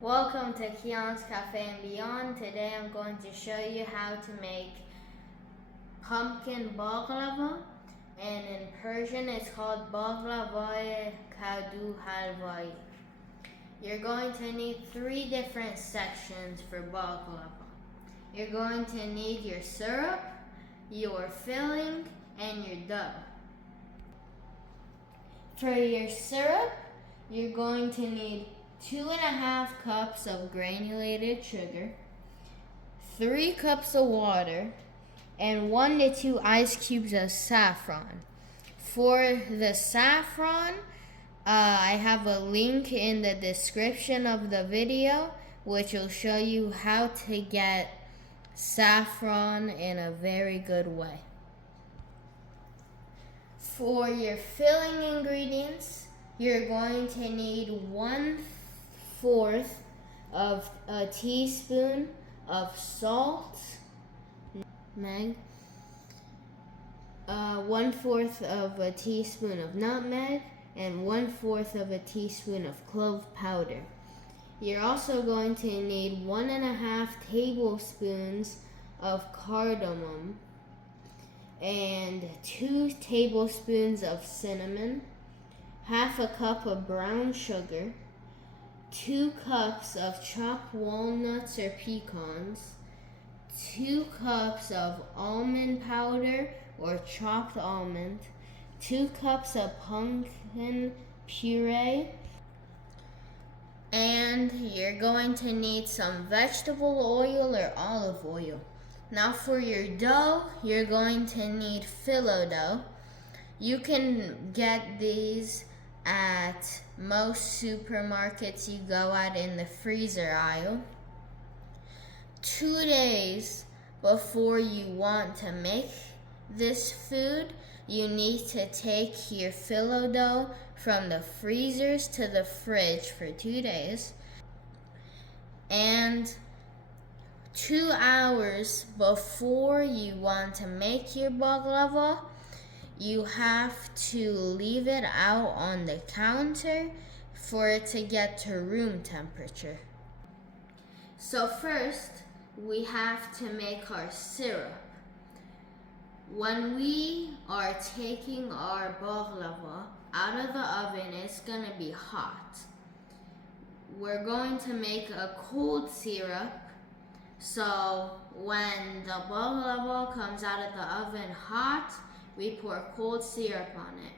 Welcome to Keon's Cafe and Beyond. Today I'm going to show you how to make pumpkin baklava, and in Persian it's called baklava kadu halvai. You're going to need 3 different sections for baklava. You're going to need your syrup, your filling, and your dough. For your syrup, you're going to need 2.5 cups of granulated sugar, 3 cups of water, and 1 to 2 ice cubes of saffron. For the saffron, I have a link in the description of the video which will show you how to get saffron in a very good way. For your filling ingredients, you're going to need 1/4 of a teaspoon of salt, nutmeg, 1/4 of a teaspoon of nutmeg, and 1/4 of a teaspoon of clove powder. You're also going to need 1.5 tablespoons of cardamom and 2 tablespoons of cinnamon, 1/2 cup of brown sugar, 2 cups of chopped walnuts or pecans, 2 cups of almond powder or chopped almond, 2 cups of pumpkin puree, and you're going to need some vegetable oil or olive oil. Now for your dough, you're going to need phyllo dough. You can get these at most supermarkets you go at in the freezer aisle. 2 days before you want to make this food, you need to take your phyllo dough from the freezers to the fridge for 2 days. And 2 hours before you want to make your baklava, you have to leave it out on the counter for it to get to room temperature. So first, we have to make our syrup. When we are taking our baklava out of the oven, it's going to be hot. We're going to make a cold syrup, so when the baklava comes out of the oven hot, we pour cold syrup on it.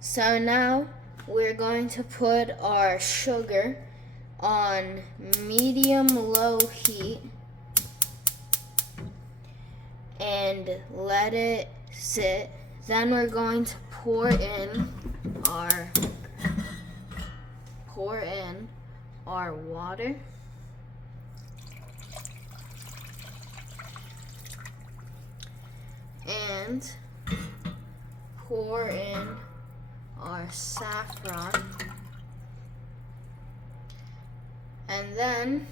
So now we're going to put our sugar on medium-low heat and let it sit. Then we're going to pour in our water. And pour in our saffron. And then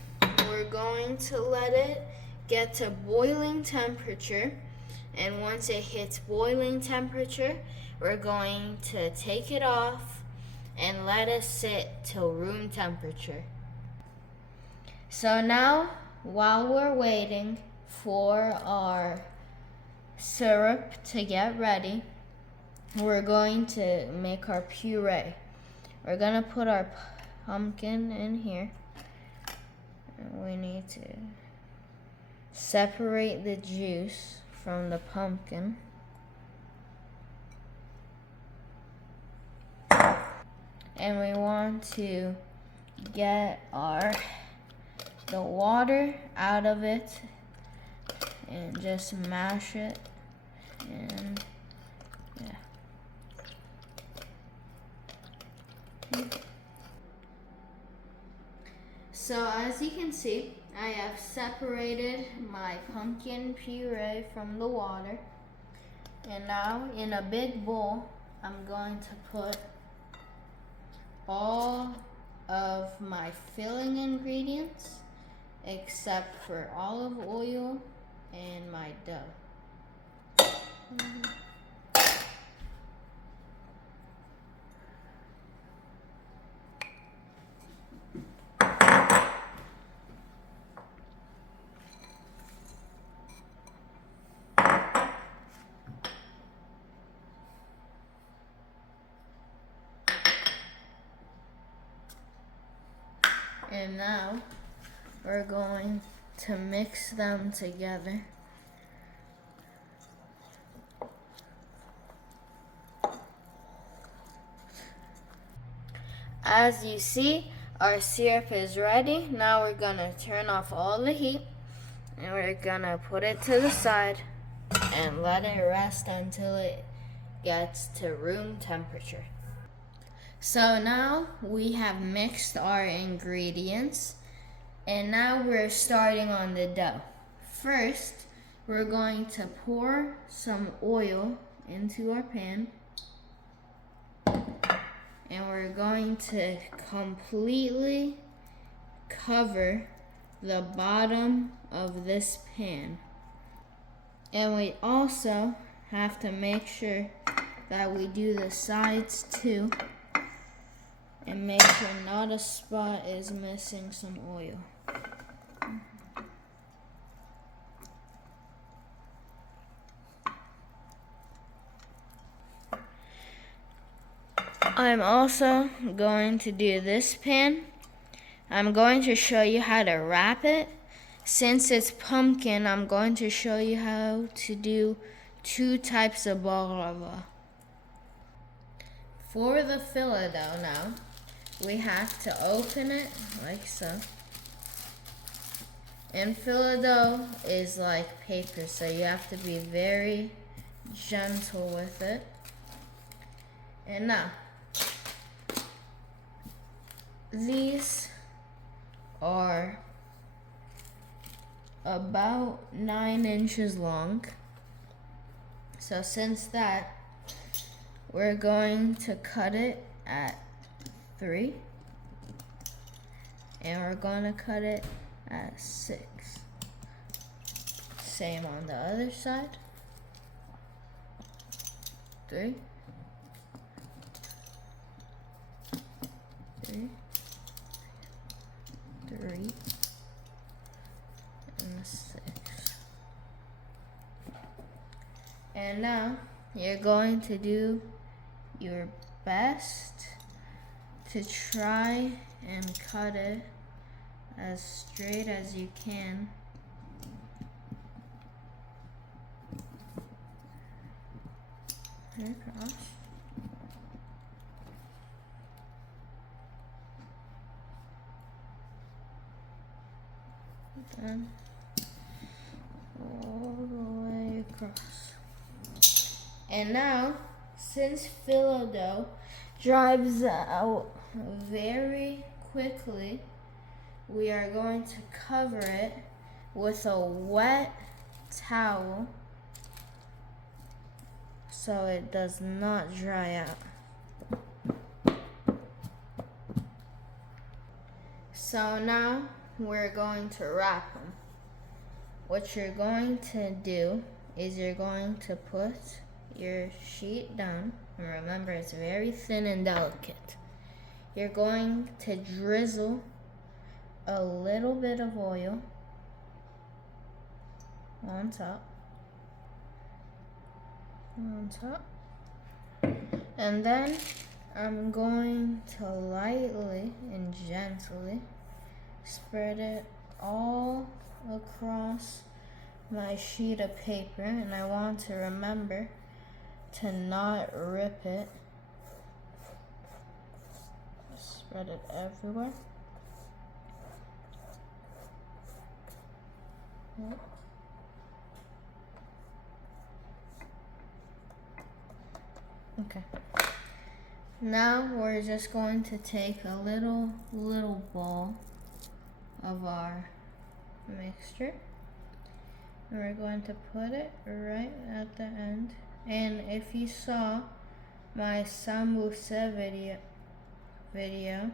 we're going to let it get to boiling temperature. And once it hits boiling temperature, we're going to take it off and let it sit till room temperature. So now, while we're waiting for our syrup to get ready, we're going to make our puree. We're going to put our pumpkin in here. We need to separate the juice from the pumpkin. And we want to get the water out of it and just mash it. And yeah. So as you can see, I have separated my pumpkin puree from the water. And now in a big bowl, I'm going to put all of my filling ingredients except for olive oil and my dough. And now we're going to mix them together. As you see, our syrup is ready. Now we're gonna turn off all the heat and we're gonna put it to the side and let it rest until it gets to room temperature. So now we have mixed our ingredients and now we're starting on the dough. First, we're going to pour some oil into our pan and we're going to completely cover the bottom of this pan. And we also have to make sure that we do the sides too and make sure not a spot is missing some oil. I'm also going to do this pan. I'm going to show you how to wrap it. Since it's pumpkin, I'm going to show you how to do 2 types of baklava. For the filler dough now, we have to open it like so. And filler dough is like paper, so you have to be very gentle with it. And now, these are about 9 inches long. So since that, we're going to cut it at 3. And we're going to cut it at 6. Same on the other side. 3. 3. 3. And 6. And now you're going to do your best to try and cut it as straight as you can. Across. Then all the way across. And now, since filler dough dries out very quickly, we are going to cover it with a wet towel so it does not dry out. So now we're going to wrap them. What you're going to do is you're going to put your sheet down, and remember it's very thin and delicate. You're going to drizzle a little bit of oil on top, and then I'm going to lightly and gently spread it all across my sheet of paper, and I want to remember to not rip it. Spread it everywhere. Yep. Okay. Now we're just going to take a little ball of our mixture and we're going to put it right at the end. And if you saw my sambusa video,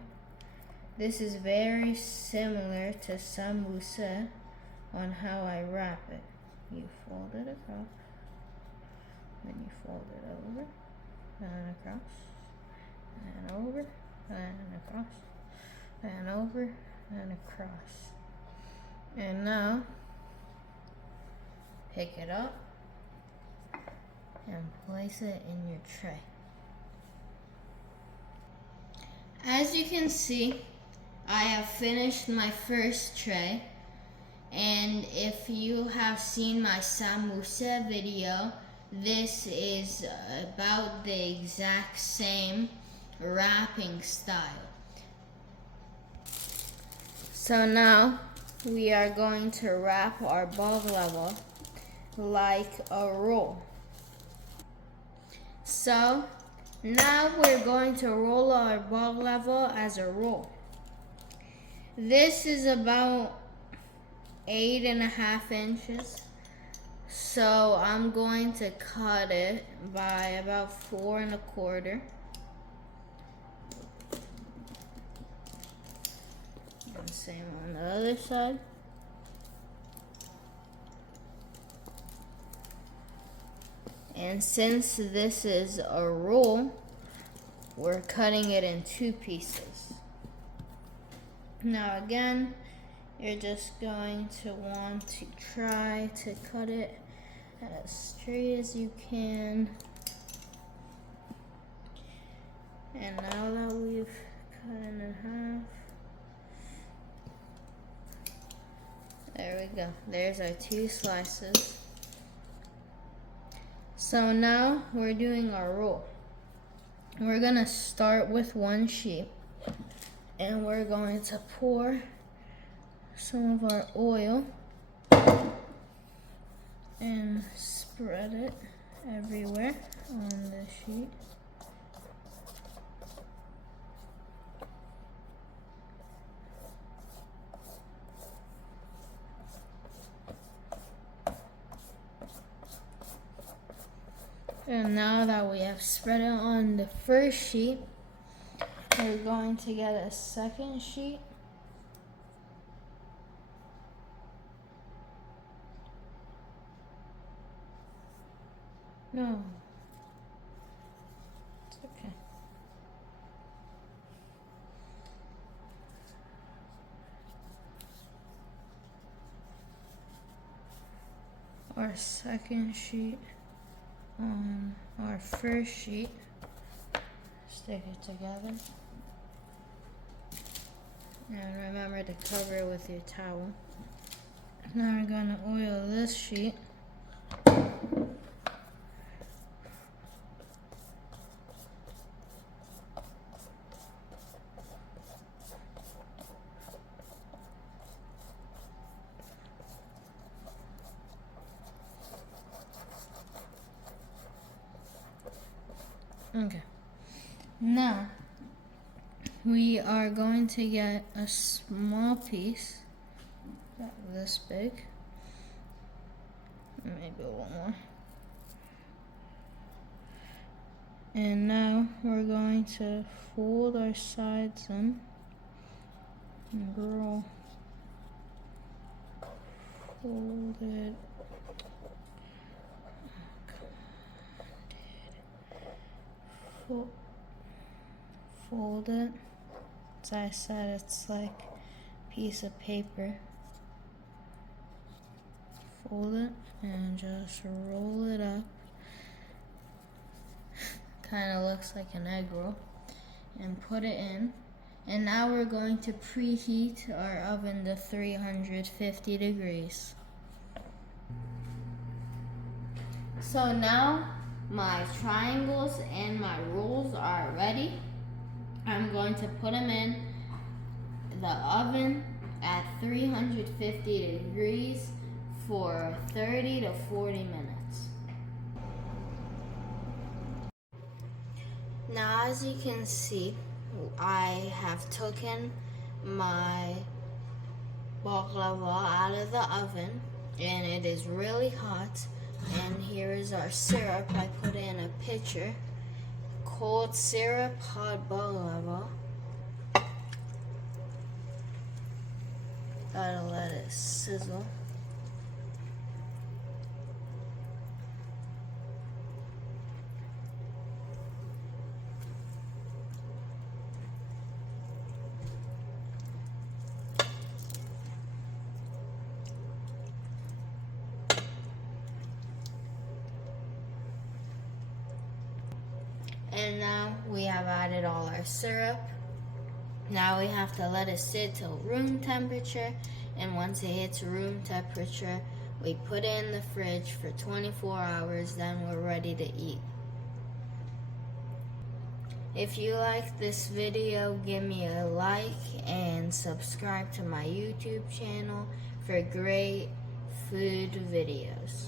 this is very similar to sambusa on how I wrap it. You fold it across, then you fold it over, and across, and over, and across, and over, and across. And now, pick it up and place it in your tray. As you can see, I have finished my first tray, and if you have seen my samosa video, this is about the exact same wrapping style. So now we are going to wrap our baklava like a roll. So now we're going to roll our baklava as a roll. This is about 8.5 inches. So I'm going to cut it by about 4.25. And same on the other side. And since this is a roll, we're cutting it in 2 pieces. Now again, you're just going to want to try to cut it as straight as you can. And now that we've cut it in half, there we go. There's our 2 slices. So now we're doing our roll. We're gonna start with 1 sheet, and we're going to pour some of our oil and spread it everywhere on the sheet. And now that we have spread it on the first sheet, we're going to get a second sheet. No, it's okay. Our second sheet on our first sheet. Stick it together. And remember to cover it with your towel. Now we're going to oil this sheet. Okay. Now we are going to get a small piece, about this big, maybe a little more. And now we're going to fold our sides in and roll. Fold it. Fold it. As I said, it's like a piece of paper. Fold it and just roll it up. Kind of looks like an egg roll. And put it in. And now we're going to preheat our oven to 350 degrees. So now my triangles and my rolls are ready. I'm going to put them in the oven at 350 degrees for 30 to 40 minutes. Now, as you can see, I have taken my baklava out of the oven, and it is really hot. And here is our syrup. I put in a pitcher. Cold syrup, hot baklava. Gotta let it sizzle. And now we have added all our syrup. Now we have to let it sit till room temperature, and once it hits room temperature, we put it in the fridge for 24 hours, then we're ready to eat. If you like this video, give me a like and subscribe to my YouTube channel for great food videos.